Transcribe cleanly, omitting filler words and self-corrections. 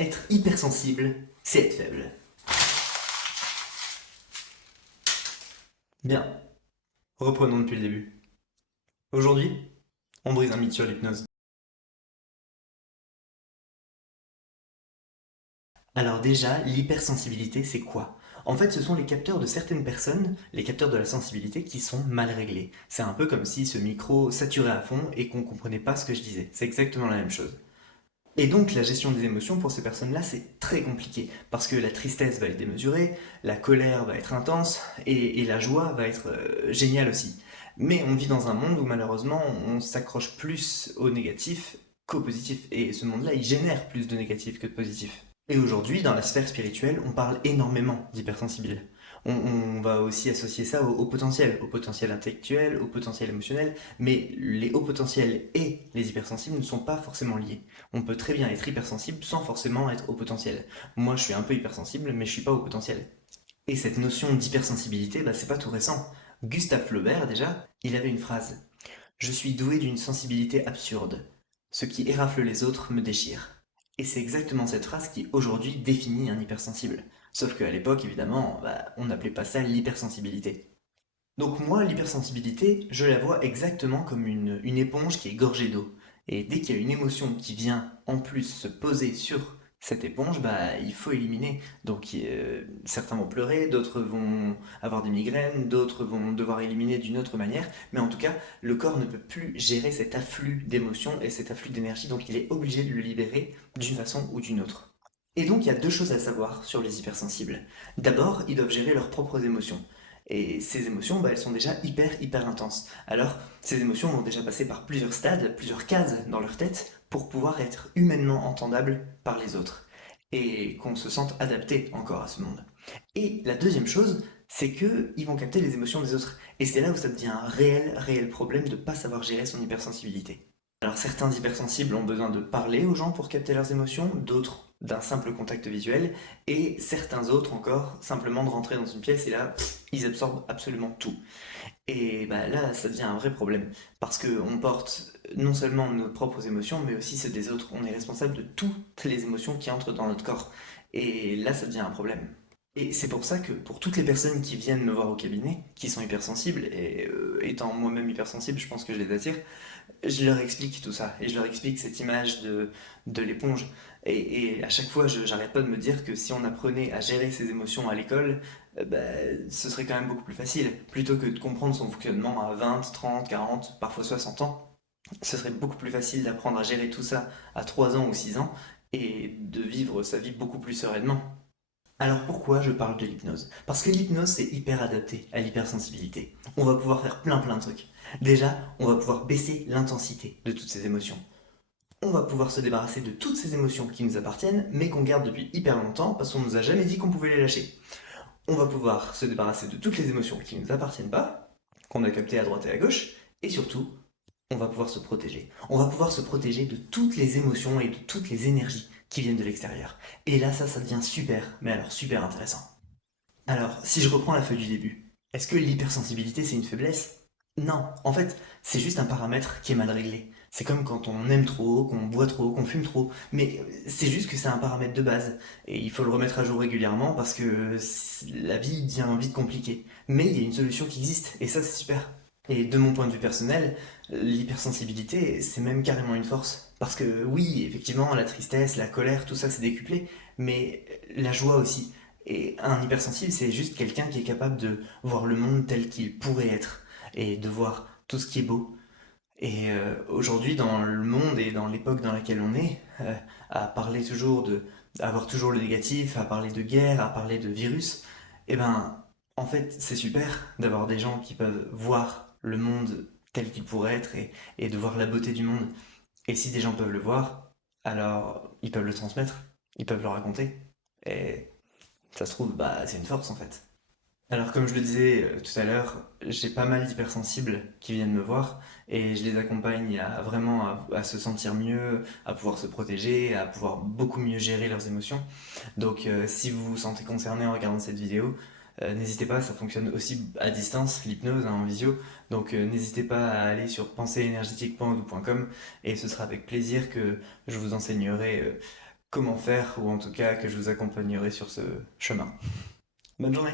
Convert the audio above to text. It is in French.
Être hypersensible, c'est être faible. Bien, reprenons depuis le début. Aujourd'hui, on brise un mythe sur l'hypnose. Alors déjà, l'hypersensibilité, c'est quoi? En fait, ce sont les capteurs de certaines personnes, les capteurs de la sensibilité, qui sont mal réglés. C'est un peu comme si ce micro saturait à fond et qu'on comprenait pas ce que je disais. C'est exactement la même chose. Et donc la gestion des émotions pour ces personnes-là, c'est très compliqué, parce que la tristesse va être démesurée, la colère va être intense, et la joie va être géniale aussi. Mais on vit dans un monde où malheureusement on s'accroche plus au négatif qu'au positif, et ce monde-là il génère plus de négatif que de positif. Et aujourd'hui, dans la sphère spirituelle, on parle énormément d'hypersensibles. On va aussi associer ça au potentiel intellectuel, au potentiel émotionnel, mais les hauts potentiels et les hypersensibles ne sont pas forcément liés. On peut très bien être hypersensible sans forcément être au potentiel. Moi, je suis un peu hypersensible, mais je suis pas au potentiel. Et cette notion d'hypersensibilité, bah, c'est pas tout récent. Gustave Flaubert, déjà, il avait une phrase. Je suis doué d'une sensibilité absurde. Ce qui érafle les autres me déchire. Et c'est exactement cette phrase qui aujourd'hui définit un hypersensible. Sauf qu'à l'époque, évidemment, bah, on n'appelait pas ça l'hypersensibilité. Donc moi, l'hypersensibilité, je la vois exactement comme une éponge qui est gorgée d'eau. Et dès qu'il y a une émotion qui vient en plus se poser sur cette éponge, bah, il faut éliminer. Donc certains vont pleurer, d'autres vont avoir des migraines, d'autres vont devoir éliminer d'une autre manière. Mais en tout cas, le corps ne peut plus gérer cet afflux d'émotions et cet afflux d'énergie, donc il est obligé de le libérer d'une façon ou d'une autre. Et donc il y a deux choses à savoir sur les hypersensibles. D'abord, ils doivent gérer leurs propres émotions. Et ces émotions, bah, elles sont déjà hyper intenses. Alors, ces émotions vont déjà passer par plusieurs stades, plusieurs cases dans leur tête pour pouvoir être humainement entendables par les autres. Et qu'on se sente adapté encore à ce monde. Et la deuxième chose, c'est qu'ils vont capter les émotions des autres. Et c'est là où ça devient un réel problème de ne pas savoir gérer son hypersensibilité. Alors certains hypersensibles ont besoin de parler aux gens pour capter leurs émotions, d'autres d'un simple contact visuel, et certains autres encore simplement de rentrer dans une pièce et là, ils absorbent absolument tout. Et bah là, ça devient un vrai problème, parce qu'on porte non seulement nos propres émotions, mais aussi celles des autres. On est responsable de toutes les émotions qui entrent dans notre corps. Et là, ça devient un problème. Et c'est pour ça que pour toutes les personnes qui viennent me voir au cabinet, qui sont hypersensibles, et étant moi-même hypersensible, je pense que je les attire, je leur explique tout ça et je leur explique cette image de l'éponge. Et à chaque fois, j'arrête pas de me dire que si on apprenait à gérer ses émotions à l'école, ce serait quand même beaucoup plus facile. Plutôt que de comprendre son fonctionnement à 20, 30, 40, parfois 60 ans, ce serait beaucoup plus facile d'apprendre à gérer tout ça à 3 ans ou 6 ans et de vivre sa vie beaucoup plus sereinement. Alors pourquoi je parle de l'hypnose? Parce que l'hypnose c'est hyper adapté à l'hypersensibilité. On va pouvoir faire plein de trucs. Déjà, on va pouvoir baisser l'intensité de toutes ces émotions. On va pouvoir se débarrasser de toutes ces émotions qui nous appartiennent, mais qu'on garde depuis hyper longtemps parce qu'on nous a jamais dit qu'on pouvait les lâcher. On va pouvoir se débarrasser de toutes les émotions qui ne nous appartiennent pas, qu'on a captées à droite et à gauche, et surtout, on va pouvoir se protéger. On va pouvoir se protéger de toutes les émotions et de toutes les énergies qui viennent de l'extérieur. Et là, ça devient super, mais alors super intéressant. Alors, si je reprends la feuille du début, est-ce que l'hypersensibilité c'est une faiblesse? Non, en fait, c'est juste un paramètre qui est mal réglé. C'est comme quand on aime trop, qu'on boit trop, qu'on fume trop. Mais c'est juste que c'est un paramètre de base. Et il faut le remettre à jour régulièrement parce que la vie devient vite compliquée. Mais il y a une solution qui existe, et ça c'est super. Et de mon point de vue personnel, l'hypersensibilité, c'est même carrément une force. Parce que oui, effectivement, la tristesse, la colère, tout ça c'est décuplé, mais la joie aussi. Et un hypersensible, c'est juste quelqu'un qui est capable de voir le monde tel qu'il pourrait être et de voir tout ce qui est beau. Et aujourd'hui, dans le monde et dans l'époque dans laquelle on est, à parler toujours à avoir toujours le négatif, à parler de guerre, à parler de virus, eh ben, en fait, c'est super d'avoir des gens qui peuvent voir le monde tel qu'il pourrait être et de voir la beauté du monde. Et si des gens peuvent le voir, alors ils peuvent le transmettre, ils peuvent le raconter. Et ça se trouve, bah, c'est une force en fait. Alors comme je le disais tout à l'heure, j'ai pas mal d'hypersensibles qui viennent me voir et je les accompagne à vraiment à se sentir mieux, à pouvoir se protéger, à pouvoir beaucoup mieux gérer leurs émotions. Donc si vous vous sentez concerné en regardant cette vidéo, n'hésitez pas, ça fonctionne aussi à distance, l'hypnose hein, en visio. Donc n'hésitez pas à aller sur pensée-énergétique.odoo.com et ce sera avec plaisir que je vous enseignerai comment faire, ou en tout cas que je vous accompagnerai sur ce chemin. Bonne journée!